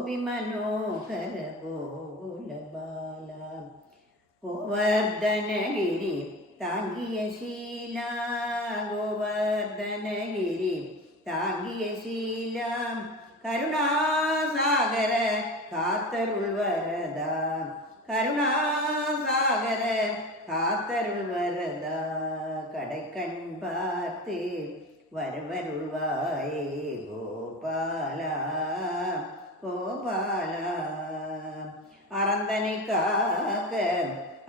ഗോപി മനോഹര ഗോകുലബാല ഗോവർദ്ധനഗിരി താങ്ങിയ ശീല ഗോവർദ്ധനഗിരി താങ്ങിയ ശീല കരുണാസാഗര കാത്തരുൾ വരദ கருணாசாகர காத்தருள் வரதா கடைக்கண் பார்த்து வருவருள்வாயே கோபாலா கோபாலா அறந்தனை காக்க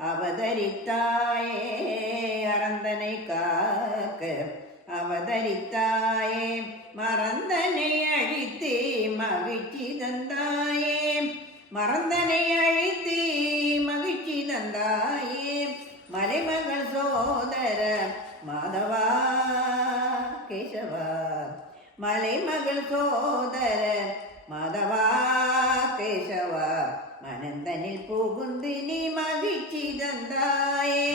அவதரித்தாயே அறந்தனை காக்க அவதரித்தாயே மறந்தனை அழித்து மகிழ்ச்சி தந்தாயே மறந்தனை அழித்து மகிழ்ச்சி தந்தாயே மலைமகள் சோதர மாதவா கேசவா மலைமகள் சோதர மாதவா கேசவா மனந்தனில் புகுந்து நீ மகிழ்ச்சி தந்தாயே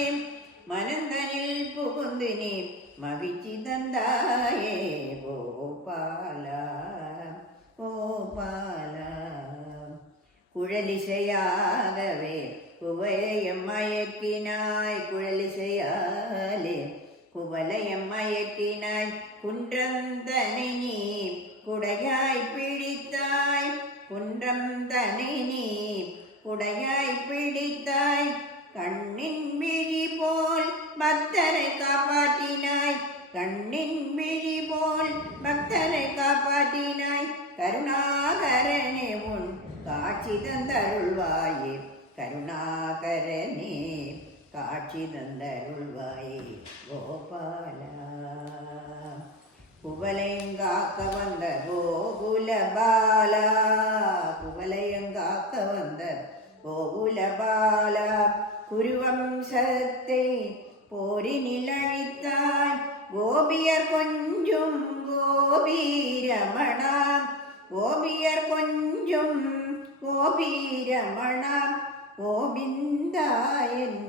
மனந்தனில் புகுந்து நீ மகிழ்ச்சி தந்தாயே கோபாலா கோபாலா குழலிசையாகவே குவலையம் மயக்கினாய் குழலிசையாலே குவலையம் மயக்கினாய் குன்றந்தனை நீ குடையாய் பிடித்தாய் குன்றந்தனை நீ குடையாய் பிடித்தாய் கண்ணின் விழி போல் பக்தரை காப்பாற்றினாய் கண்ணின் விழி போல் பக்தரை காப்பாற்றினாய் கருணாகரனே உன் காட்சி தந்தருள்வாயே கருணாகரனே காட்சி தந்தருள்வாயே கோபாலா குவலையங்காக்க வந்த கோகுலபாலா குவலையங்காக்க வந்த கோகுலபாலா குருவம்சத்தை போரினில் அழித்தாய் கோபியர் கொஞ்சும் கோபீரமணா கோபியர் கொஞ்சும் கோபீரமணா கோவிந்தாயன்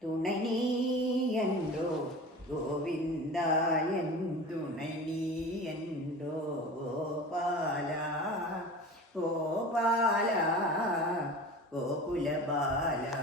துணை நீ என்றோ கோவிந்தாயன் துணை நீ என்றோ கோபாலா கோபாலா கோகுலபாலா